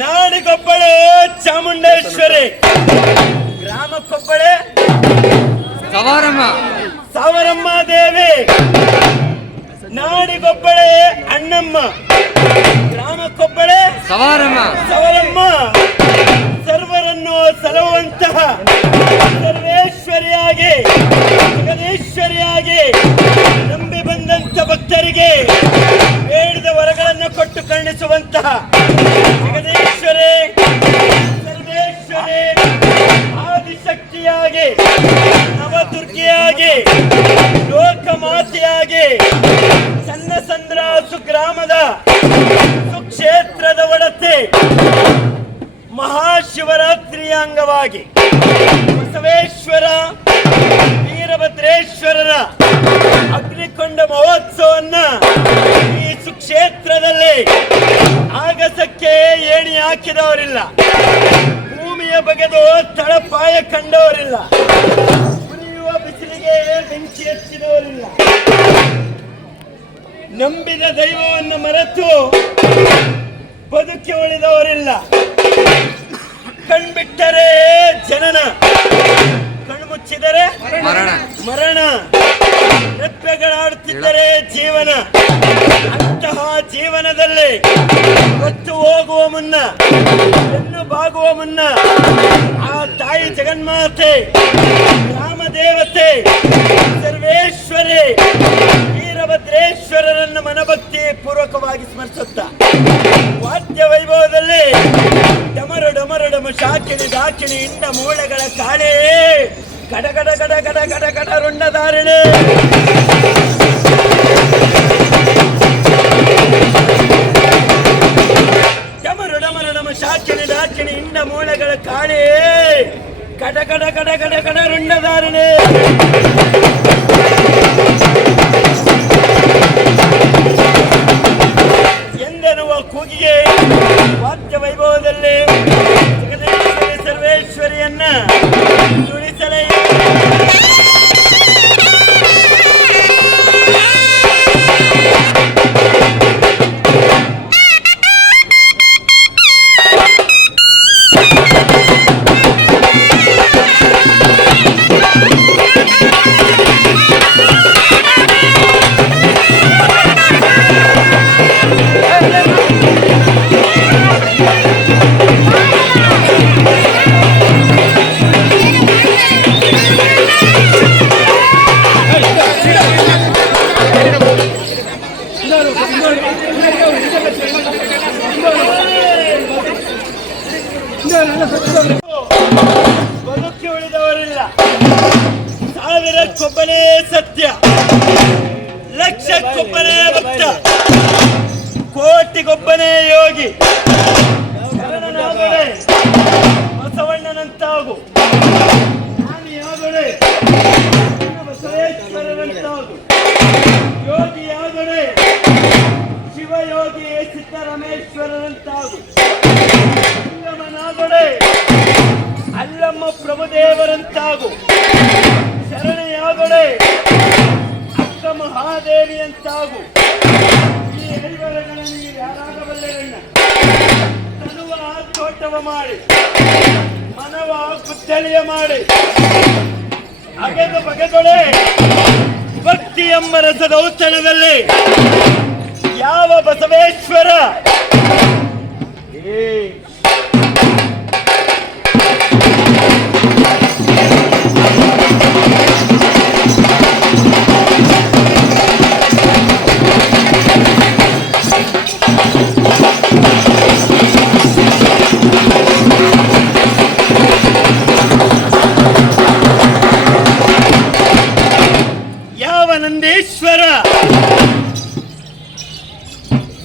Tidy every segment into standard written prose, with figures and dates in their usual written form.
ನಾಡಿಗೊಬ್ಬಳೆ ಚಾಮುಂಡೇಶ್ವರಿ, ಗ್ರಾಮಕ್ಕೊಬ್ಬಳೆ ಸಾವರಮ್ಮ ದೇವಿ, ನಾಡಿಗೊಬ್ಬಳೆ ಅಣ್ಣಮ್ಮ, ಗ್ರಾಮಕ್ಕೊಬ್ಬಳೆ ಸವರಮ್ಮ, ಸರ್ವರನ್ನು ಸಲಹುವಂತಹ ಸರ್ವೇಶ್ವರಿಯಾಗಿ ಜಗದೀಶ್ವರಿಯಾಗಿ ನಂಬಿ ಬಂದಂತ ಭಕ್ತರಿಗೆ ಬೇಡಿದ ವರಗಳನ್ನು ಕೊಟ್ಟು ಕರುಣಿಸುವಂತಹ ಜಗದೀಶ್ವರಿ, ಸರ್ವೇಶ್ವರಿ, ಆದಿಶಕ್ತಿಯಾಗಿ, ನವದುರ್ಗಿಯಾಗಿ, ಲೋಕಮಾತೆಯಾಗಿ ಚನ್ನಸಂದ್ರ ಸುಗ್ರಾಮದ ಸುಕ್ಷೇತ್ರದ ಒಡತೆ ಮಹಾಶಿವರಾತ್ರಿಯ ಅಂಗವಾಗಿ ಬಸವೇಶ್ವರ ವೀರಭದ್ರೇಶ್ವರರ ಅಗ್ನಿಕೊಂಡ ಮಹೋತ್ಸವನ್ನ ಈ ಸುಕ್ಷೇತ್ರದಲ್ಲಿ ಆಗಸಕ್ಕೆ ಏಣಿ ಹಾಕಿದವರಿಲ್ಲ, ಭೂಮಿಯ ಬಗೆದು ತಳಪಾಯ ಕಂಡವರಿಲ್ಲ, ಕುರಿಯುವ ಬಿಸಿಲಿಗೆ ಬೆಂಕಿ ಹಚ್ಚಿದವರಿಲ್ಲ, ನಂಬಿದ ದೈವವನ್ನು ಮರೆತು ಬದುಕಿ ಉಳಿದವರಿಲ್ಲ. ಕಣ್ಬಿಟ್ಟರೆ ಜನನ, ಕಣ್ಮುಚ್ಚಿದರೆ ಮರಣ, ರೆಪ್ಪೆಗಳಾಡುತ್ತಿದ್ದರೆ ಜೀವನ. ಅಂತಹ ಜೀವನದಲ್ಲಿ ಹೊತ್ತು ಹೋಗುವ ಮುನ್ನ, ಬೆನ್ನು ಬಾಗುವ ಮುನ್ನ ಆ ತಾಯಿ ಜಗನ್ಮಾತೆ, ರಾಮದೇವತೆ, ಸರ್ವೇಶ್ವರಿ, ವೀರಭದ್ರೇಶ್ವರರನ್ನು ಮನಭಕ್ತಿ ಪೂರ್ವಕವಾಗಿ ಸ್ಮರಿಸುತ್ತ ವಾದ್ಯ ವೈಭವದಲ್ಲಿ ಡಮರು ಡಮರು ಡಮ ಶಾಕಿಣಿ ದಾಕಿಣಿ ಇಂಡ ಮೂಳೆಗಳ ಕಾಳೆ ಗಡಗಡ ಗಡ ಗಡ ಗಡ ಗಡ ರುಂಡಧಾರಣೆ ಡಮರು ಡಮರು ಡಮ ಶಾಕಿಣಿ ದಾಕಿಣಿ ಇಂಡ ಮೂಳೆಗಳ ಕಾಳೆ ಗಡ ಗಡ ಗಡ ಗಡ ಗಡ ರುಂಡಧಾರಣೆ. ಎಂದೆನ್ನುವ ಕೂಗಿಗೆ ವಾದ್ಯ ವೈಭವದಲ್ಲಿ ಜಗದೀಶ್ವರಿ ಸರ್ವೇಶ್ವರಿಯನ್ನ ತುಳಿಸಲೇ ಬದುಕಿ ಉಳಿದವರಿಲ್ಲ. ಸಾವಿರಕ್ಕೊಬ್ಬನೇ ಸತ್ಯ, ಲಕ್ಷಕ್ಕೊಬ್ಬನೇ ಭಕ್ತ, ಕೋಟಿಗೊಬ್ಬನೇ ಯೋಗಿ. ಶರಣನಾಗಡೆ ಬಸವಣ್ಣನಂತಾಗು, ಜ್ಞಾನಿಯಾಗಡೆ ಬಸವೇಶ್ವರನಂತಾಗು, ಯೋಗಿಯಾಗಡೆ ಶಿವಯೋಗಿ ಸಿದ್ದರಾಮೇಶ್ವರನಂತಾಗು, ಸಂಗಮನಾಗಡೆ ಅಲ್ಲಮ್ಮ ಪ್ರಭುದೇವರಂತಾಗು, ಶರಣೆಯಾಗಡೆ ಅಕ್ಕ ಮಹಾದೇವಿಯಂತಾಗು. ಈ ಐವರಗಳನ್ನು ನೀವು ಯಾರಾಗಬಲ್ಲೆರಣ್ಣ? ತನುವ ತೋಟವ ಮಾಡಿ, ಮನವ ಗುದ್ದಲಿಯ ಮಾಡಿ, ಅಗೆದು ಬಗೆದೊಳೆ ಭಕ್ತಿ ಎಂಬ ರಸದ ಔತಣದಲ್ಲಿ ಯಾವ ಬಸವೇಶ್ವರ ನಂದೀಶ್ವರ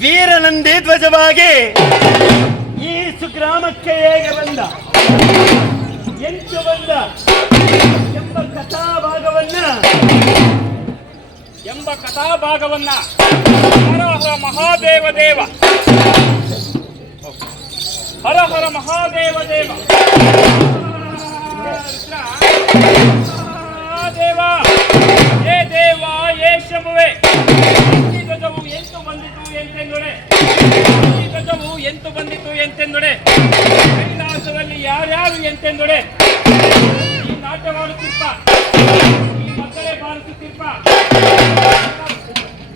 ವೀರನಂದಿ ಧ್ವಜವಾಗಿ ಈ ಸುಗ್ರಾಮಕ್ಕೆ ಹೇಗೆ ಬಂದ, ಎಂಟು ಬಂದ ಎಂಬ ಕಥಾಭಾಗವನ್ನ ಹರ ಹರ ಮಹಾದೇವ ದೇವ, ಹರ ಹರ ಮಹಾದೇವ ದೇವ, ದೇವ ಏ ದೇವ ಏ ಶಂಭುವೆ, ಈ ಧ್ವಜವು ಎಂಟು ಬಂದಿತು ಎಂತೆಂದರೆ ಈ ಧ್ವಜವು ಎಂತು ಬಂದಿತು ಎಂತೆಂದೊಡೆ, ಕೈಲಾಸದಲ್ಲಿ ಯಾರ್ಯಾರು ಎಂತೆಂದೊಡೆ, ಈ ನಾಟ್ಯವಾಡುತ್ತಿರ್ಪ, ಈ ಮಕ್ಕಳೇ ಬಾರಿಸುತ್ತಿರ್ಪ,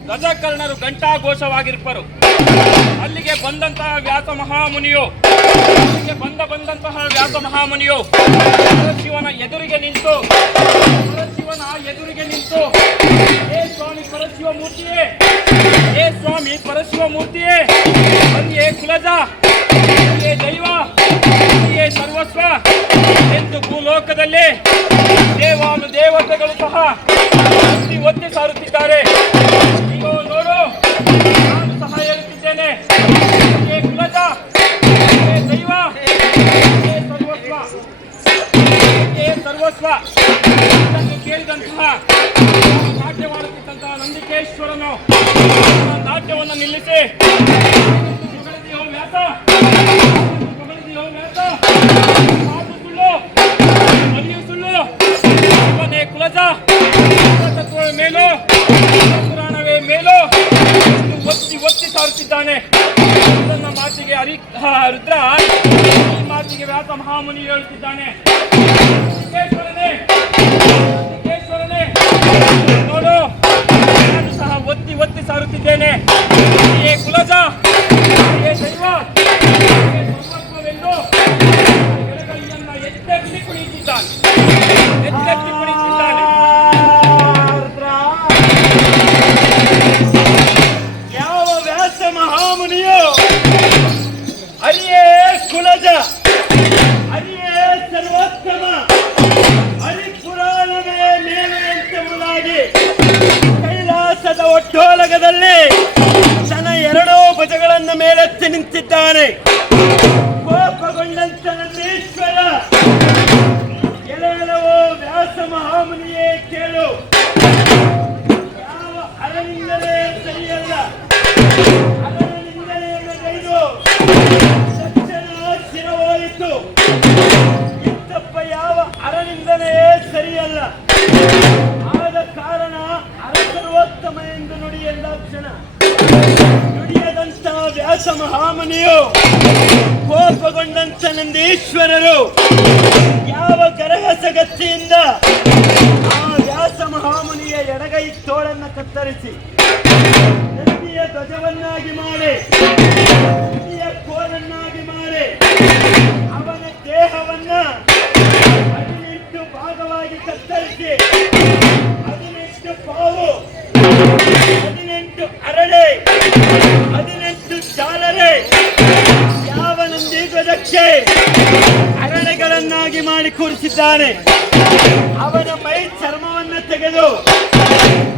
ಗಜಕರ್ಣರು ಘಂಟಾಘೋಷವಾಗಿರ್ಪರು. ಅಲ್ಲಿಗೆ ಬಂದಂತಹ ವ್ಯಾಸ ಮಹಾಮುನಿಯು ಪರಶಿವನ ಎದುರಿಗೆ ನಿಂತು ಹೇ ಸ್ವಾಮಿ ಪರಶಿವಮೂರ್ತಿಯೇ, ಹೇ ಸ್ವಾಮಿ ಪರಶಿವಮೂರ್ತಿಯೇ, ಹರಿಯೇ ಕುಲಜ, ಹರಿಯೇ ದೈವ, ಹರಿಯೇ ಸರ್ವಸ್ವ ಎಂದು ಭೂಲೋಕದಲ್ಲಿ ದೇವಾನುದೇವತೆಗಳು ಸಹ ಒತ್ತಿ ಸಾರುತ್ತಿದ್ದಾರೆ. ನೀವು ನೋಡು, ನಾನು ಸಹ ಹೇಳುತ್ತಿದ್ದೇನೆ, ಹೇ ಕುಲಜ, ಹೇ ದೈವ, ಹೇ ಸರ್ವಸ್ವ, ಹೇ ಸರ್ವಸ್ವ ಇದನ್ನು ಕೇಳಿದಂತಹ ನಾಟ್ಯವಾಡುತ್ತಿದ್ದಂತಹ ನಂದಿಕೇಶ್ವರನು ನಾಟ್ಯವನ್ನು ನಿಲ್ಲಿಸಿ, ಹೊಗಳಿದೆಯೋ ವ್ಯಾಸ, ಹೊಗಳಿದೆಯೋ ವ್ಯಾಸ, ಮಾತು ಸುಳ್ಳು, ಮನೆಯು ಸುಳ್ಳು, ಅವನೇ ಕುಲಜ, ತತ್ವವೇ ಮೇಲು, ಪುರಾಣವೇ ಮೇಲು ಎಂದು ಒತ್ತಿ ಸಾರುತ್ತಿದ್ದಾನೆ. ನನ್ನ ಮಾತಿಗೆ ರುದ್ರ ಈ ಮಾತಿಗೆ ವ್ಯಾಸ ಮಹಾಮುನಿ ಹೇಳುತ್ತಿದ್ದಾನೆ, ನಂದಿಕೇಶ್ವರನೇ ನೋಡು, ನಾನು ಸಹ ಒತ್ತಿ ಸಾರುತ್ತಿದ್ದೇನೆ. ಹೇ ಕುಲಜ, ಹೇ ದೈವ, ಹೇ ಸರ್ವಸ್ವವೆಂದು ಎಡಗೈಯನ್ನ ಎತ್ತೆತ್ತಿ ಕುಣಿಯುತ್ತಿದ್ದಾನೆ. ಯಾವ ವ್ಯಾಸ ಮಹಾಮುನಿಯೋ ಹರಿಯೇ ಕುಲಜ, ಹರಿಯೇ ಸರ್ವೋತ್ತಮ, ಹರಿಪುರಾಣವೇ ಮೇಲು ಎಂತೆಂಬುದಾಗಿ ಕೈಲಾಸದ ಒಟ್ಟೋಲಗದಲ್ಲಿ ತನ್ನ ಎರಡೂ ಭುಜಗಳನ್ನು ಮೇಲೆತ್ತಿ ನಿಂತಿದ್ದಾನೆ. ಕೋಪಗೊಂಡಂತ ನಂದೀಶ್ವರ, ಎಲ್ಲವೋ ವ್ಯಾಸ ಮಹಾಮುನಿಯೇ ಕೇಳು, ಯಾವ ಅರನಿಂದಲೇ ಸರಿಯಲ್ಲ, ಅರನಿಂದಲೇ ಗೈದು ತಕ್ಷಣ ಶಿರವಾಯಿತು. ಇಂತಪ್ಪ ಯಾವ ಅರನಿಂದಲೇ ಸರಿಯಲ್ಲ, ಆದ ಕಾರಣ ಅರಸರ್ವೋತ್ತಮ ಎಂದು ನುಡಿ ಎಂದಾಕ್ಷಣ ನುಡಿಯದಂತ ವ್ಯಾಸ ಮಹಾಮುನಿಯು ಕೋಪಗೊಂಡಂತ ನಂದೀಶ್ವರರು ಯಾವ ಗರಗಸಗತ್ತಿಯಿಂದ ಆ ವ್ಯಾಸ ಮಹಾಮುನಿಯ ಎಡಗೈ ತೋಳನ್ನು ಕತ್ತರಿಸಿ ನಂದಿಯ ಧ್ವಜವನ್ನಾಗಿ ಮಾಡಿ, ನಂದಿಯ ಕೋಲನ್ನಾಗಿ ಮಾಡಿ, ಅವನ ದೇಹವನ್ನ 18 ಭಾಗವಾಗಿ ಕತ್ತರಿಸಿ 18 ಪಾವು, 18 ಅರಳೆ, 18 ಜಾಲರೆ ಯಾವ ನಂದಿ ಧ್ವಜಕ್ಕೆ ಅರಳೆಗಳನ್ನಾಗಿ ಮಾಡಿ ಕೂರಿಸಿದ್ದಾನೆ. ಅವನ ಮೈ ಚರ್ಮವನ್ನು ತೆಗೆದು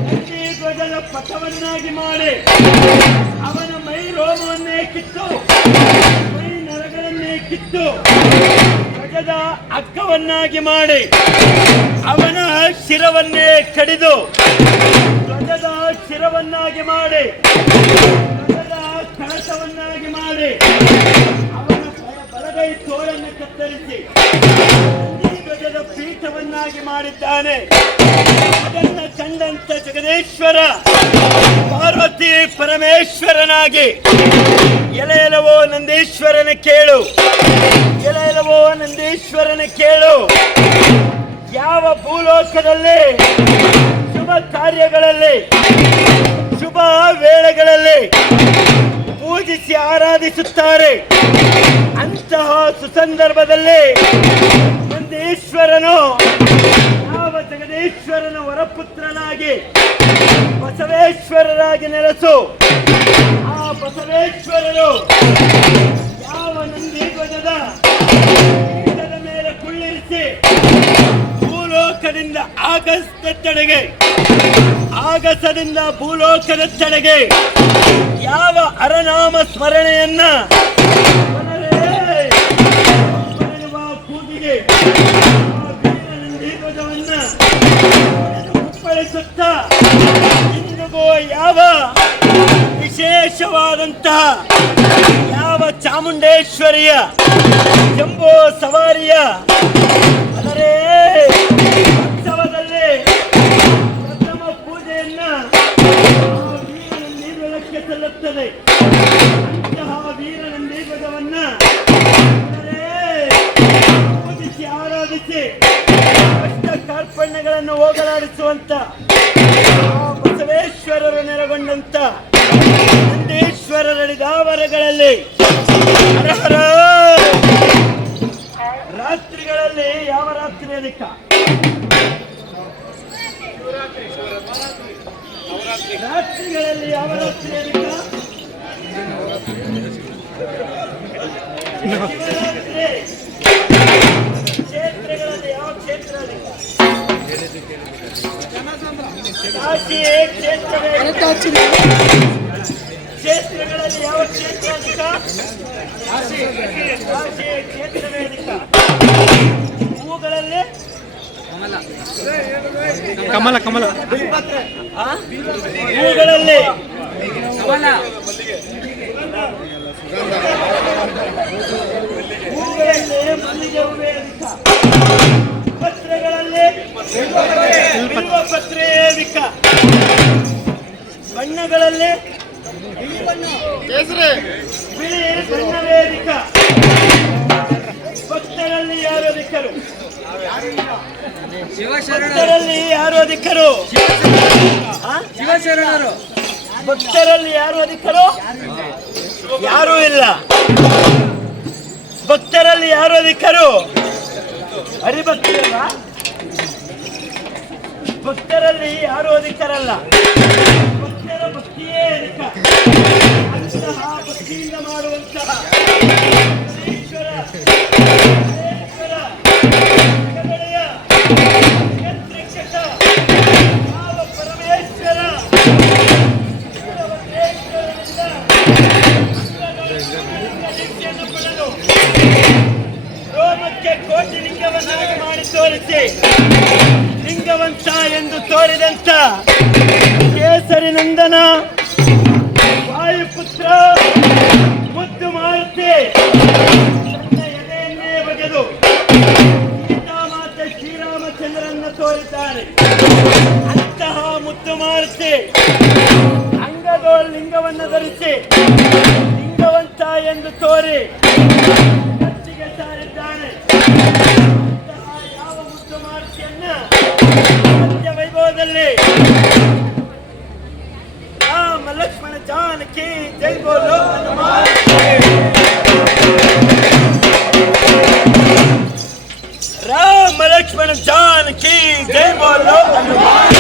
ನಂದಿ ಧ್ವಜದ ಪಥವನ್ನಾಗಿ ಮಾಡಿ, ಅವನ ಮೈ ರೋಮವನ್ನೇ ಕಿತ್ತು, ಮೈ ನರಗಳನ್ನೇ ಕಿತ್ತು ಧ್ವಜದ ಹಗ್ಗವನ್ನಾಗಿ ಮಾಡಿ, ಅವನ ಶಿರವನ್ನೇ ಕಡಿದು ಧ್ವಜದ ಶಿರವನ್ನಾಗಿ ಮಾಡಿ, ಧ್ವಜದ ಕಳಸವನ್ನಾಗಿ ಮಾಡಿ, ಅವನ ಬಲಗೈ ತೋಳನ್ನು ಕತ್ತರಿಸಿ ಧ್ವಜದ ಪೀಠವನ್ನಾಗಿ ಮಾಡಿದ್ದಾನೆ. ಅದನ್ನು ಕಂಡಂತ ಜಗದೀಶ್ವರ ಪಾರ್ವತಿ ಪರಮೇಶ್ವರನಾಗಿ ಎಲೆಯಲವೋ ನಂದೀಶ್ವರನ ಕೇಳು, ಎಲೆಯಲವೋ ನಂದೀಶ್ವರನ ಕೇಳು, ಯಾವ ಭೂಲೋಕದಲ್ಲಿ ಶುಭ ಕಾರ್ಯಗಳಲ್ಲಿ ಶುಭ ವೇಳೆಗಳಲ್ಲಿ ಪೂಜಿಸಿ ಆರಾಧಿಸುತ್ತಾರೆ, ಅಂತಹ ಸುಸಂದರ್ಭದಲ್ಲಿ ನಂದೀಶ್ವರನು ಯಾವ ಜಗದೀಶ್ವರನ ವರಪುತ್ರನಾಗಿ ಬಸವೇಶ್ವರರಾಗಿ ನೆಲೆಸು, ಆ ಬಸವೇಶ್ವರರು ಯಾವ ನಂದಿ ಧ್ವಜದ ಪೀಠದ ಮೇಲೆ ಕುಳ್ಳಿರಿಸಿ ಭೂಲೋಕದಿಂದ ಆಗಸದಿಂದ ಭೂಲೋಕದ ತಡೆಗೆ ಯಾವ ಅರನಾಮ ಸ್ಮರಣೆಯನ್ನ ಬರೆಯುವ ಕೂಗಿಗೆ ನಂದಿ ಧ್ವಜವನ್ನ ಉಪ್ಪಳಿಸುತ್ತಾ ಇಂದಿಗೂ ಯಾವ ವಿಶೇಷವಾದಂತಹ ಯಾವ ಚಾಮುಂಡೇಶ್ವರಿಯ ಜಂಬೋ ಸವಾರಿಯ ಅದರೇ ಉತ್ಸವದಲ್ಲಿ ಪ್ರಥಮ ಪೂಜೆಯನ್ನ ವೀರನಂದಿ ಧ್ವಜಕ್ಕೆ ಸಲ್ಲುತ್ತದೆ. ಅಂತಹ ವೀರನಂದಿ ಮನೆಗಳನ್ನು ಹೋಗಲಾಡಿಸುವಂತ ಆ ಬಸವೇಶ್ವರರು ನೆಲೆಗೊಂಡಂತ ನಂದೀಶ್ವರರ ದಾವರಗಳಲ್ಲಿ ಹರ ರಾತ್ರಿಗಳಲ್ಲಿ ಯಾವ ರಾತ್ರಿ ಅಧಿಕ? ರಾತ್ರಿಗಳಲ್ಲಿ ಯಾವ ರಾತ್ರಿ ಅಧಿಕ? ಶಿವರಾತ್ರಿ. ಕ್ಷೇತ್ರಗಳಲ್ಲಿ ಯಾವ ಕ್ಷೇತ್ರ ಅಧಿಕ? ಕಾಶಿಯೇ ಕ್ಷೇತ್ರವೇ ಅಧಿಕ? ಕ್ಷೇತ್ರಗಳಲ್ಲಿ ಯಾವ ಕ್ಷೇತ್ರ ಅಧಿಕ? ಕಾಶಿಯೇ ಕ್ಷೇತ್ರವೇ ಅಧಿಕ. ಹೂಗಳಲ್ಲಿ ಕಮಲ ಕಮಲ ಹೂಗಳಲ್ಲಿ ಹೂಗಳಲ್ಲಿ ಮಲ್ಲಿಗೆ ಹೂವೇ ಅಧಿಕ. ಪತ್ರೆಗಳಲ್ಲಿ ಬಿಲ್ವ ಪತ್ರೆ ಅಧಿಕ. ಬಣ್ಣಗಳಲ್ಲಿ ಬಿಳಿ ಬಣ್ಣವೇ ಅಧಿಕ. ಭಕ್ತರಲ್ಲಿ ಯಾರು ಅಧಿಕರು? ಭಕ್ತರಲ್ಲಿ ಯಾರು ಅಧಿಕರು? ಶಿವಶರಣರು. ಭಕ್ತರಲ್ಲಿ ಯಾರು ಅಧಿಕರು? ಯಾರೂ ಇಲ್ಲ. ಭಕ್ತರಲ್ಲಿ ಯಾರು ಅಧಿಕರು? ಹರಿಭಕ್ತರಲ್ಲ. ಭಕ್ತರಲ್ಲಿ ಯಾರು ಅಧಿಕರಲ್ಲ. ಭಕ್ತರ ಭಕ್ತಿಯೇ ಅಧಿಕ. ಅಂತಹ ಭಕ್ತಿಯಿಂದ ಮಾಡುವಂತಹ ಈಶ್ವರ ಪರಮೇಶ್ವರ ರೋಮಕ್ಕೆ ಕೋಟಿ ಲಿಂಗವನ್ನಾಗಿ ಮಾಡಿ ತೋರಿಸಿ ಲಿಂಗವಂತ ಎಂದು ತೋರಿದಂತ ಕೇಸರಿ ನಂದನ ವಾಯುಪುತ್ರ ಮುದ್ದು ಮಾರುತಿ ತನ್ನ ಎದೆಯನ್ನೇ ಬಗೆದು ಸೀತಾಮಾತೆ ಶ್ರೀರಾಮಚಂದ್ರನ್ನ ತೋರಿದ್ದಾರೆ. ಅಂತಹ ಮುದ್ದು ಮಾರುತಿ ಅಂಗದೋಳ್ ಲಿಂಗವನ್ನು ಧರಿಸಿ ಲಿಂಗವಂತ ಎಂದು ತೋರಿ ಕತ್ತಿಗೆ ಸಾರಿದ್ದಾನೆ. ಅಂತಹ ಯಾವ ಮುದ್ದು ಮಾರುತಿಯನ್ನ ಸತ್ಯ ವೈಭವದಲ್ಲಿ ರಾಮ ಲಕ್ಷ್ಮಣ ಜಾನಕಿ ಜೈ ಬೋಲೋ ಹನುಮಾನ್. ರಾಮ ಲಕ್ಷ್ಮಣ ಜಾನಕಿ ಜೈ ಬೋಲೋ ಹನುಮಾನ್.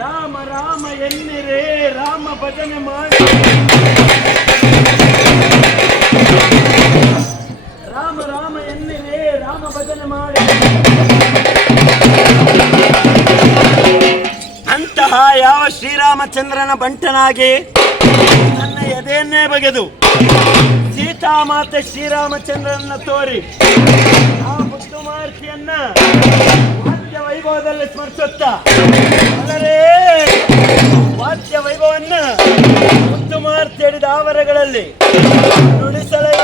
ರಾಮ ರಾಮ ಎನ್ನಿರೆ ರಾಮ ಭಜನೆ ಮಾಡಿ. ರಾಮ ರಾಮ ಎನ್ನಿರೆ ರಾಮ ಭಜನೆ ಮಾಡಿ. ಅಂತಹ ಯಾವ ಶ್ರೀರಾಮಚಂದ್ರನ ಬಂಟನಾಗಿ ನನ್ನ ಎದೆಯನ್ನೇ ಬಗೆದು ಸೀತಾಮಾತೆ ಶ್ರೀರಾಮಚಂದ್ರನ ತೋರಿ ಆ ಮುದ್ದು ಮಾರುತಿಯನ್ನ ವಾದ್ಯ ವೈಭವದಲ್ಲಿ ಸ್ಮರಿಸುತ್ತಾ ಅಲ್ಲರೇ ವಾದ್ಯ ವೈಭವನ್ನ ಮುದ್ದು ಮಾರುತಿ ಹಿಡಿದ ಆವರಗಳಲ್ಲಿ ನುಡಿಸಲೇ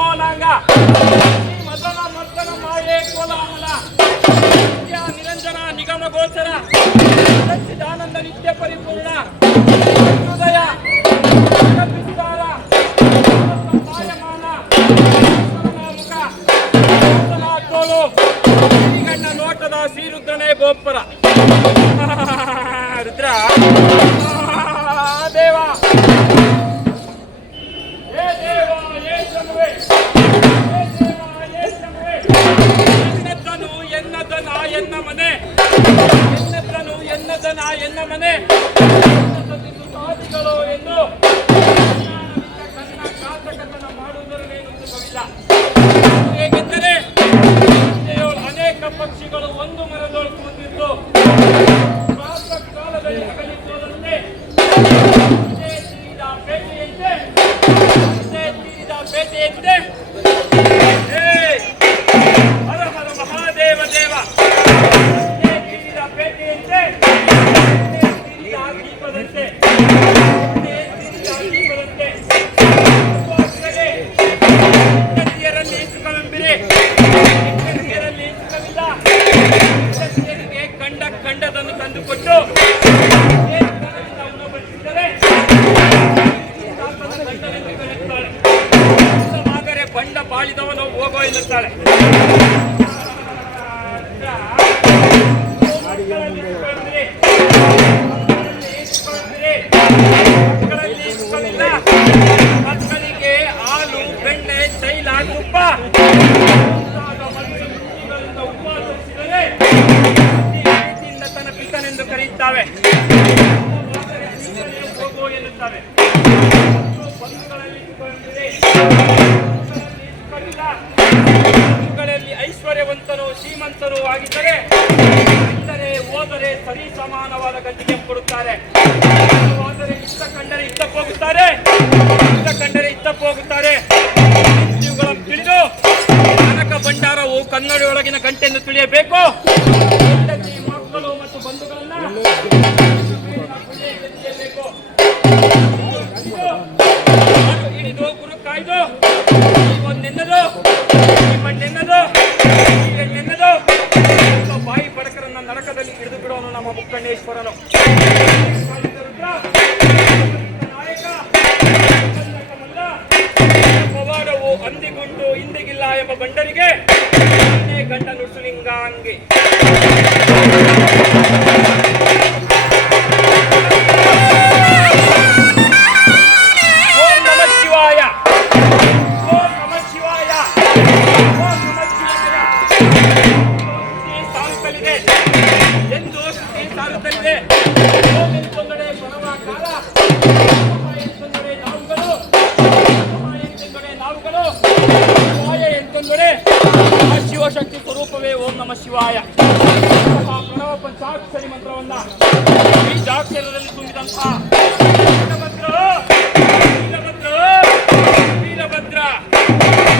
ನಮೋನಾಂಗ ಶ್ರೀ ಮದನ ಮರ್ದನ ಮಾಯೆ ಕೋಲಾಹಲ ನಿತ್ಯ ನಿರಂಜನ ನಿಗಮ ಗೋಚರ ಸಚ್ಚಿದಾನಂದ ನಿತ್ಯ ಪರಿಪೂರ್ಣ ಹೃದಯ ವಿಸ್ತಾರ ಮಾಯಮಾನ ಮುಖ ತೋಳು ಶ್ರೀಗಣ್ಣ ನೋಟದ ಶ್ರೀರುದ್ರನೇ ಗೋಪುರ ರುದ್ರ ದೇವ ಏ ದೇವ ಏ ಶಂಭುವೇ ಏ ದೇವ ಏ ಶಂಭುವೇ ಎನ್ನದನು ಎನ್ನದನ ಎನ್ನ ಮನೆ ಎನ್ನದನು ಎನ್ನದನ ಎನ್ನ ಮನೆ ಸಾಧಿಗಳು ಎಂದು ಕನ್ನ ಘಾತಕತನ ಮಾಡುವುದರಲ್ಲೇನು ಸುಖವಿಲ್ಲ. ಹೇಗೆಂದರೆ ಅನೇಕ ಪಕ್ಷಿಗಳು ಒಂದು ಮರದೊಳಗೆ ಕೂತಿದ್ದು ಪ್ರಾತಃ ಕಾಲದಲ್ಲಿ ಅಗಲಿಸುವುದಂತೆ ತೀರಿದ ಬೇಟೆಯಂತೆ ಹರ ಹರ ಮಹಾದೇವ ದೇವ ತೀರಿದ ಬೇಟೆಯಂತೆ ತೀರಿದ ದೀಪದಂತೆ ಹೆಂಡತಿಯರಲ್ಲಿ ಸುಖವೆಂಬಿರಿ ಹೆಂಡತಿಯರಲ್ಲಿ ಸುಖವಿಲ್ಲ. ಹೆಂಡತಿಯರಿಗೆ ಕಂಡದನ್ನು ತಂದುಕೊಟ್ಟು ಉಣಬಡಿಸಿದರೆ ಗಂಡನೆಂದು ಕರೆಯುತ್ತಾಳೆ. ಆದರೆ ಬಂಡ ಬಾಳಿದವನು ಹೋಗೋ ಎನ್ನುತ್ತಾಳೆ. ಮಕ್ಕಳಿಗೆ ಹಾಲು ಬೆಣ್ಣೆ ತೈಲ ತುಪ್ಪ ಉಪವಾಸಿಸಿದರೆ ತನ್ನ ಪಿತನೆಂದು ಕರೆಯುತ್ತಾವೆ. ಹೋಗೋ ಎನ್ನುತ್ತವೆ. ಮಕ್ಕಳಲ್ಲಿ ಐಶ್ವರ್ಯವಂತರು ಶ್ರೀಮಂತರು ಆಗಿದ್ದರೆ ಹೋದರೆ ಸರಿ ಸಮಾನವಾದ ಗತಿಗೆ ಕೊಡುತ್ತಾರೆ. ಆದರೆ ಇಷ್ಟ ಕಂಡರೆ ಇತ್ತ ಹೋಗುತ್ತಾರೆ, ಇಷ್ಟ ಕಂಡರೆ ಇತ್ತ ಹೋಗುತ್ತಾರೆ. ಇವುಗಳನ್ನು ತಿಳಿದು ಕನಕ ಭಂಡಾರವು ಕನ್ನಡಿಯೊಳಗಿನ ಗಂಟೆಯನ್ನು ತಿಳಿಯಬೇಕು. ಹೆಂಡತಿ ಮಕ್ಕಳು ಮತ್ತು ಬಂಧುಗಳನ್ನ ತಿಳಿಯಬೇಕು. ಹಿಡಿದು ಗುರು ಕಾಯ್ದು ಒಂದೆನ್ನದು ಮಣ್ಣೆನ್ನದು ಎಣ್ಣೆನ್ನದು ಬಾಯಿ ಬಡಕರನ್ನ ನರಕದಲ್ಲಿ ಹಿಡಿದು ಬಿಡೋನು ನಮ್ಮ ಮುಕ್ಕಣ್ಣೇಶ್ವರನು. ನಾಯಕ ಪವಾಡವು ಅಂದಿಗುಂಡು ಇಂದಿಗಿಲ್ಲ ಎಂಬ ಬಂಡರಿಗೆ ಗಂಡ ನುಸುಲಿಂಗಾಂಗಿ. ಓಂ ನಮ ಶಿವಾಯ, ಓಂ ನಮ ಶಿವಾಯ, ಓಂ ನಮ ಶಿವಾಯ. ಸಾರುತ್ತಲಿದೆ ಎಂದು ಸಾರುತ್ತಲಿದೆ. ಓಂ ಎಂತೊಂದಡೆ ಬರುವ ಕಾಲ, ಎಂತೊಂದಡೆ ನಾವುಗಳು, ಎಂತೊಂದಡೆ ನಾವುಗಳು, ಶಿವಾಯ ಎಂತೊಂದಡೆ ಆ ಶಿವಶಕ್ತಿ ಸ್ವರೂಪವೇ ಓಂ ನಮ ಶಿವಾಯ. ಆ ಪ್ರಣವ ಪಂಚಾಕ್ಷರಿ ಮಂತ್ರವನ್ನ ಈ ಜಾಕ್ಷರದಲ್ಲಿ ತುಂಬಿದಂತಹ ವೀರಭದ್ರ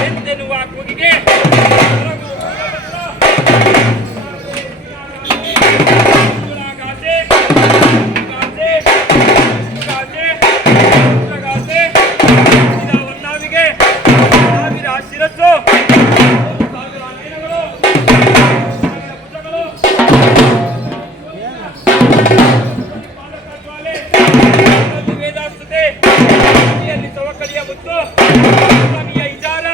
ಎಂದೆನ್ನುವ ಕೂಗಿಗೆ ಹೊನ್ನಾವಿಗೆ ಸಾವಿರ ಶಿರಸ್ಸು, ಸಾವಿರ ನಯನಗಳು, ಭುಜಗಳು, ವೇದಾಸ್ತತೆ ಸವಕಳಿಯ ಮುತ್ತು, ಸ್ವಾಮಿಯ ಇಜಾರ,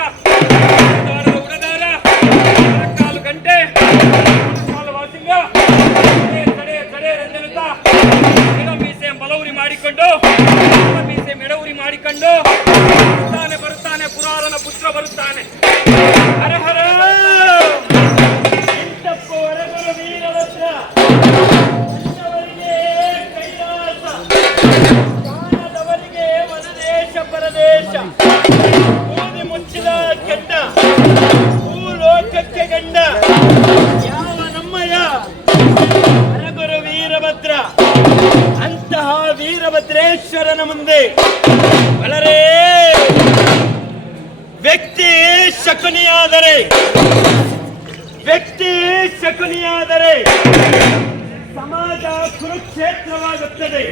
ಉಡದಾರ, ಕಾಲು ಗಂಟೆ, ಕಾಲು ವಾಸಿಂಗ, ತಡೆ ರಂಜನತ ಮೀಸೆ ಬಲೌರಿ ಮಾಡಿಕೊಂಡು ಮೀಸೆ ಮೆಡೌರಿ ಮಾಡಿಕೊಂಡು ಬರುತ್ತಾನೆ ಪುರಾರನ ಪುತ್ರ ಬರುತ್ತಾನೆ. ಹರ ಹರ ಇಂತಪ್ಪ ಹೊರಗರು ವೀರಭದ್ರ ಕೈಲಾಸ, ಕಾಣದವರಿಗೆ ವನದೇಶ ಪರದೇಶ, ಭೂಮಿ ಮುಚ್ಚಿದ ಕೆಂಡ ಭೂಲೋಕಕ್ಕೆ ಗಂಡ ಯಾವ ನಮ್ಮಯ್ಯ ಹೊರಗುರು ವೀರಭದ್ರ. ಅಂತಹ ವೀರಭದ್ರೇಶ್ವರನ ಮುಂದೆ ಬಲರೇ ವ್ಯಕ್ತಿ ಶಕುನಿಯಾದರೆ ಸಮಾಜ ಕುರುಕ್ಷೇತ್ರವಾಗುತ್ತದೆ.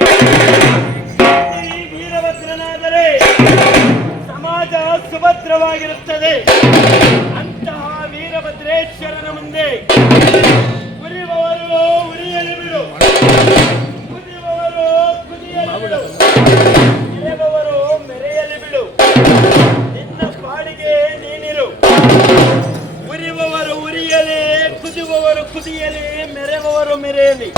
ವೀರಭದ್ರನಾದರೆ ಸಮಾಜ ಸುಭದ್ರವಾಗಿರುತ್ತದೆ. ಅಂತಹ ವೀರಭದ್ರೇಶ್ವರನ ಮುಂದೆ ಉರಿಯುವವರು ಉರಿಯಲಿ ಬಿಡು, ಕುದಿಯುವವರು ಕುದಿಯಲಿ ಬಿಡು, ಮೆರೆಯುವವರು ಮೆರೆಯಲಿ ಬಿಡು, ನಿನ್ನ ಪಾಡಿಗೆ ನೀನಿರು. ಉರಿಯುವವರು ಉರಿಯಲಿ, ಕುದಿಯುವವರು ಕುದಿಯಲಿ, ಮೆರೆಯುವವರು ಮೆರೆಯಲಿ.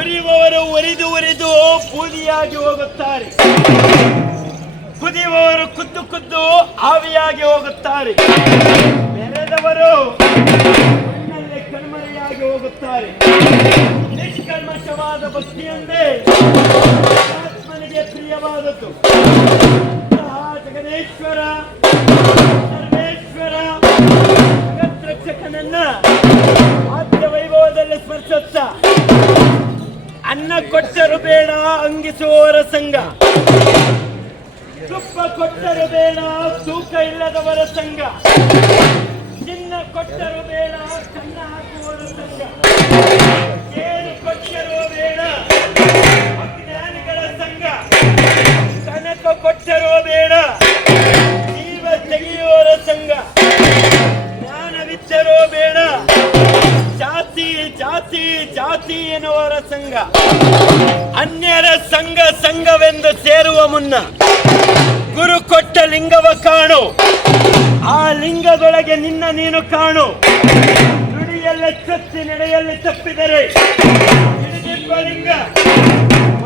ಉರಿಯುವವರು ಉರಿದು ಉರಿದು ಬೂದಿಯಾಗಿ ಹೋಗುತ್ತಾರೆ, ಕುದಿಯುವವರು ಕುದ್ದು ಕುದ್ದು ಆವಿಯಾಗಿ ಹೋಗುತ್ತಾರೆ, ಮೆರೆದವರು ಕಣ್ಣಲ್ಲಿ ಕಣ್ಮರೆಯಾಗಿ ಹೋಗುತ್ತಾರೆ. ನಿಷ್ಕಲ್ಮಶವಾದ ಭಕ್ತಿಯಂದೇ ಆತ್ಮನಿಗೆ ಪ್ರಿಯವಾದದ್ದು. ಜಗದೇಶ್ವರ ಸರ್ವೇಶ್ವರ ಜಗತ್ರಕ್ಷಕನನ್ನ ಆದ್ಯ ವೈಭವದಲ್ಲಿ ಸ್ಮರಿಸುತ್ತಾ ಅನ್ನ ಕೊಟ್ಟರು ಬೇಡ ಅಂಗಿಸುವವರ ಸಂಘ, ತುಪ್ಪ ಕೊಟ್ಟರು ಬೇಡ ತೂಕ ಇಲ್ಲದವರ ಸಂಘ, ಚಿನ್ನ ಕೊಟ್ಟರು ಬೇಡ ಕನ್ನ ಹಾಕುವವರ ಸಂಘ, ಏನು ಕೊಟ್ಟರು ಬೇಡ ಅಜ್ಞಾನಿಗಳ ಸಂಘ, ಕನಕ ಕೊಟ್ಟರು ಬೇಡ ಜೀವ ತೆಗೆಯುವವರ ಸಂಘ, ಜ್ಞಾನವಿದ್ದರೂ ಬೇಡ ಜಾತಿ ಜಾತಿ ಜಾತಿ ಎನ್ನುವರ ಸಂಘ. ಅನ್ಯರ ಸಂಘ ಸಂಘವೆಂದು ಸೇರುವ ಮುನ್ನ ಗುರು ಕೊಟ್ಟ ಲಿಂಗವ ಕಾಣು, ಆ ಲಿಂಗದೊಳಗೆ ನಿನ್ನ ನೀನು ಕಾಣು. ನುಡಿಯಲ್ಲಿ ಚೊತ್ತಿ ನಡೆಯಲ್ಲಿ ತಪ್ಪಿದರೆ ಹಿಡಿದಿರುವ ಲಿಂಗ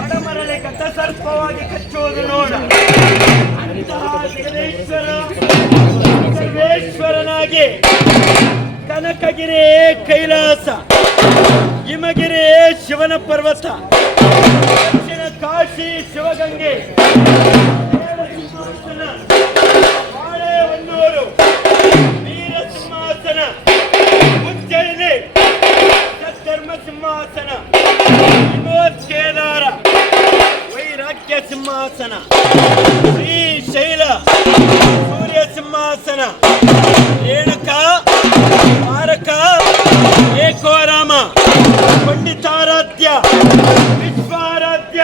ಒಡಮರಳಿ ಗತಸರ್ಪವಾಗಿ ಕಚ್ಚುವುದು ನೋಡ. ಅಂತಹ ಜಗದೇಶ್ವರ ಸರ್ವೇಶ್ವರನಾಗಿ ಕನಕಗಿರಿ ಕೈಲಾಸ, ಹಿಮಗಿರಿ ಶಿವನ ಪರ್ವತ, ದಕ್ಷಿಣ ಕಾಶಿ ಶಿವಗಂಗೆ, ಸಿಂಹಾಸನ ಬಾಳೆಹೊನ್ನೂರು ವೀರ ಸಿಂಹಾಸನ, ಉಜ್ಜಯಿನಿ ಸದ್ಧರ್ಮ ಸಿಂಹಾಸನ, ವಿಮೋಚೇದಾರ ವೈರಾಗ್ಯ ಸಿಂಹಾಸನ, ಶ್ರೀಶೈಲ ಸೂರ್ಯ ಸಿಂಹಾಸನ, ರೇಣುಕಾ ತಾರಕ ಏಕೋರಾಮ ಪಂಡಿತಾರಾಧ್ಯ ವಿಶ್ವಾರಾಧ್ಯ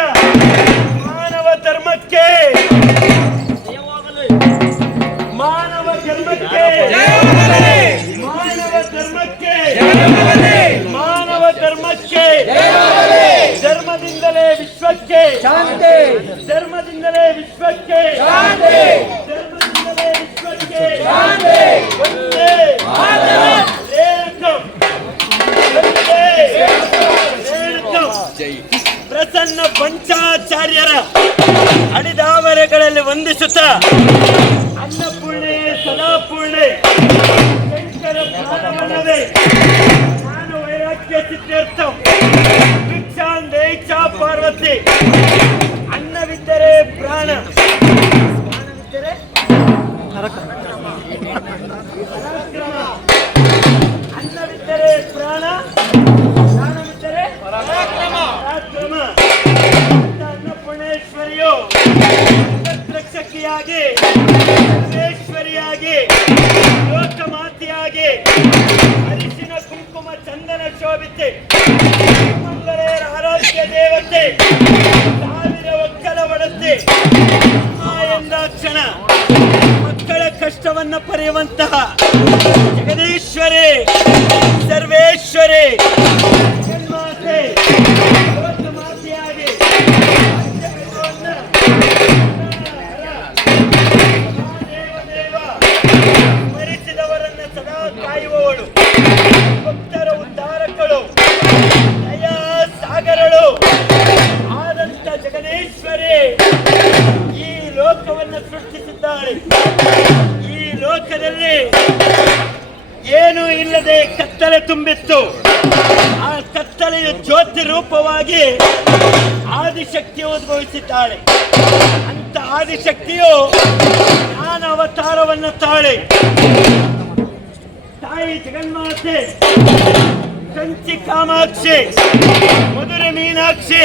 ಮಾನವ ಧರ್ಮಕ್ಕೆ ಮಾನವ ಧರ್ಮಕ್ಕೆ ಮಾನವ ಧರ್ಮಕ್ಕೆ ಮಾನವ ಧರ್ಮಕ್ಕೆ ಧರ್ಮದಿಂದಲೇ ವಿಶ್ವಕ್ಕೆ ಶಾಂತಿ, ಧರ್ಮದಿಂದಲೇ ವಿಶ್ವಕ್ಕೆ ಶಾಂತಿ, ಧರ್ಮದಿಂದಲೇ ವಿಶ್ವಕ್ಕೆ ಶಾಂತಿ. ಒಂದೇ ಪ್ರಸನ್ನ ಪಂಚಾಚಾರ್ಯರ ಅಡಿದಾವರೆಗಳಲ್ಲಿ ವಂದಿಸುತ್ತಾ ಅನ್ನಪೂರ್ಣೆ ಸದಾಪೂರ್ಣೆ ಶಂಕರ ಪ್ರಾಣವಲ್ಲವೇ ನಾನು ವೈರಾಗ್ಯ ಸಿದ್ಧಾರ್ಥ ಭಿಕ್ಷಾಂದೇಚ ಪಾರ್ವತಿ. ಅನ್ನವಿದ್ದರೆ ಪ್ರಾಣ, ಪ್ರಾಣವಿದ್ದರೆ ಪರಾಕ್ರಮ. ಅನ್ನವಿದ್ದರೆ ಪ್ರಾಣ, ಪ್ರಾಣವಿದ್ದರೆ ಪರಾಕ್ರಮ. ಅನ್ನಪೂರ್ಣೇಶ್ವರಿಯು ಜಗತ್ರಕ್ಷಕಿಯಾಗಿ, ಸರ್ವೇಶ್ವರಿಯಾಗಿ, ಲೋಕಮಾತೆಯಾಗಿ, ಅರಿಶಿನ ಕುಂಕುಮ ಚಂದನ ಶೋಭಿತೆ, ಮಂಗಳೆಯರ ಆರಾಧ್ಯ ದೇವತೆ, ಸಾವಿರ ಒಕ್ಕಲ ಒಡತೆ, ಎಂದಾಕ್ಷಣ ಮಕ್ಕಳ ಕಷ್ಟವನ್ನ ಪಡೆಯುವಂತಹ ಜಗದೀಶ್ವರಿ ಸರ್ವೇಶ್ವರಿ ಜಗನ್ಮಾತೆ ಲೋಕಮಾತೆಯಾಗಿ ಸ್ಮರಿಸಿದವರನ್ನ ಸದಾ ಕಾಯುವವಳು, ಭಕ್ತರ ಉದ್ಧಾರಕಳು, ದಯಾ ಸಾಗರಳು ಆದಂತ ಜಗದೀಶ್ವರಿ ಈ ಲೋಕವನ್ನು ಸೃಷ್ಟಿಸಿದ್ದಾಳೆ. ಈ ಲೋಕದಲ್ಲಿ ಏನೂ ಇಲ್ಲದೆ ಕತ್ತಲೆ ತುಂಬಿತ್ತು. ಆ ಕತ್ತಲೆಯ ಜ್ಯೋತಿ ರೂಪವಾಗಿ ಆದಿಶಕ್ತಿ ಉದ್ಭವಿಸಿದ್ದಾಳೆ. ಅಂತ ಆದಿಶಕ್ತಿಯು ಜ್ಞಾನ ಅವತಾರವನ್ನು ತಾಳೆ. ತಾಯಿ ಜಗನ್ಮಾತೆ ಕಂಚಿ ಕಾಮಾಕ್ಷಿ, ಮಧುರೆ ಮೀನಾಕ್ಷಿ,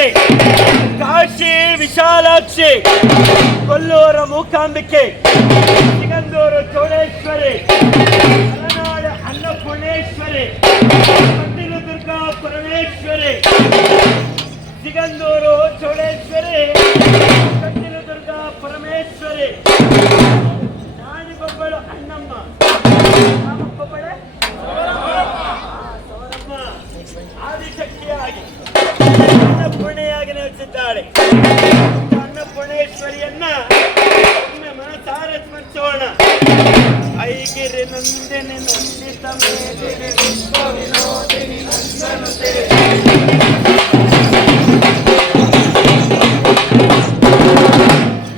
ಕಾಶಿ ವಿಶಾಲಾಕ್ಷಿ, ಕೊಲ್ಲೂರ ಮೂಕಾಂಬಿಕೆ, ಸಿಗಂದೂರು ಚೌಡೇಶ್ವರಿ, ಮಲೆನಾಡ ಅನ್ನಪೂರ್ಣೇಶ್ವರಿ, ಕಟೀಲು ದುರ್ಗಾ ಪರಮೇಶ್ವರಿ, ಸಿಗಂದೂರು ಚೌಡೇಶ್ವರಿ, ಕಟೀಲು ದುರ್ಗಾ ಪರಮೇಶ್ವರಿ, ಸೌರಮ್ಮ. ರಾಮಪ್ಪ ಬಳೆ ಸೌರಮ್ಮ ಆದಿಶಕ್ತಿಯಾಗಿ ಅನ್ನಪೂರ್ಣೆಯಾಗಿ ನೆಲೆಸಿದ್ದಾಳೆ. ಅನ್ನಪೂರ್ಣೇಶ್ವರಿಯನ್ನ ಒಮ್ಮೆ ಮನಸಾರೆ ಸ್ಮರಿಸೋಣ. ಐಗಿರಿ ನಂದಿನಿ ನಂದಿತ ಮೇದಿನಿ ವಿಶ್ವ ವಿನೋದಿನಿ ನಂದನುತೆ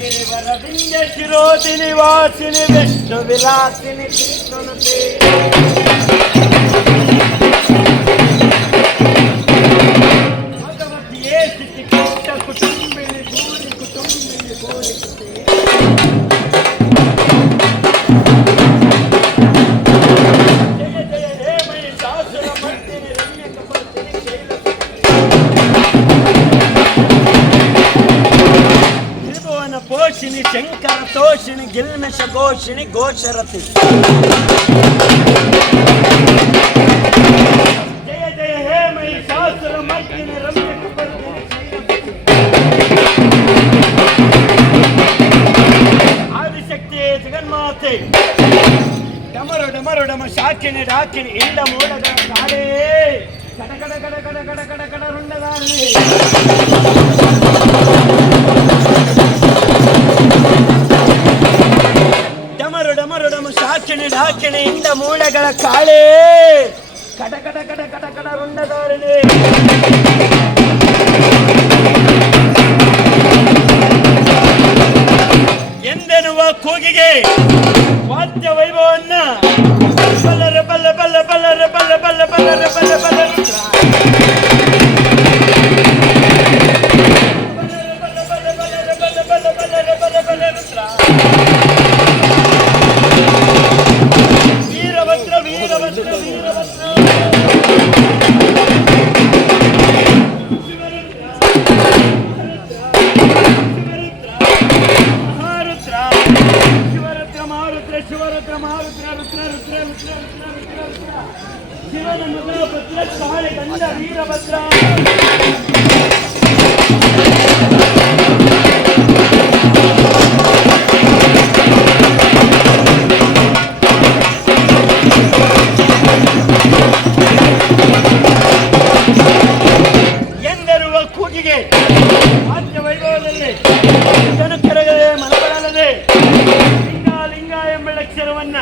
ಗಿರಿವರವಿಂದ ಶಿರೋದಿನಿ ವಾಸಿನಿ ವಿಷ್ಣು ವಿಲಾಸಿನಿ ಕೃಷ್ಣನುತೆ ಭಗವತಿಯೇ ಸ್ಥಿತಿಕೂಟ ಕುಟುಂಬಿನಿ ಭೂರಿ ಕುಟುಂಬಿನಿ ಭೂರಿ ಜಯ ಜಯ ಹೇ ಮಹಿಷಾಸುರ ಮರ್ದಿನಿ ರಮ್ಯ ಕಪರ್ದಿನಿ ಶೈಲ ತ್ರಿಭುವನ ಪೋಷಿಣಿ ಶಂಕರ ತೋಷಿಣಿ ಗಿಲ್ಮೆಷ ಘೋಷಿಣಿ ಘೋಷರತಿ ಜಯ ಜಯ ಹೇ ಮಹಿಷಾಸುರ ಮರ್ದಿನಿ ರಮ್ಯ ಕಪರ್ದಿನಿ ಆದಿಶಕ್ತಿಯೇ ಜಗನ್ಮಾತೆ ಡಮರು ಡಮರು ಡಮ ಶಾಕಿನಿ ಡಾಕಿನಿ ಇಂಡ ಮೂಡಗಳ ಕಾಲೇ ಕಡ ಕಡ ಕಡ ಕಡ ಕಡ ಕಡ ಕಡ ರುಂಡದಾರಿ ಡಮರು ಡಮರು ಡಮ ಶಾಕಿನಿ ಡಾಕಿನಿ ಇಂಡ ಮೂಳೆಗಳ ಕಾಳೇ ಕಡ ಕಡ ಕಡ ಕಡ ಕಡ ರುಂಡದಾರಿಣಿ ಎಂದೆನ್ನುವ ಕೂಗಿಗೆ ವಾದ್ಯ ವೈಭವನ್ನ ಬಲ್ಲರ ಬಲ್ಲ ಬಲ್ಲ ಬಲ್ಲರ ಬಲ್ಲ ಬಲ್ಲ ಬಲ್ಲರ ಬಲ್ಲ ಬಲ್ಲ ವೀರಭದ್ರ ವೀರಭದ್ರ ವೀರಭದ್ರ ಶಿವರುದ್ರ ಮಹಾರುದ್ರ ರುದ್ರ ರುದ್ರ ರುದ್ರ ರುದ್ರ ರುದ್ರ ರುದ್ರ ಶಿವನ ಮಗ ಭದ್ರ ಕಾಳೆ ಗಂಡ ವೀರಭದ್ರ ಎಂದರುವ ಕೂಗಿಗೆ ವಾದ್ಯ ವೈಭವದಲ್ಲಿ ಜನಕರಗದೆ ಮನಬರಲದೆ ಲಿಂಗ ಲಿಂಗ ಎಂಬ ಅಕ್ಷರವನ್ನ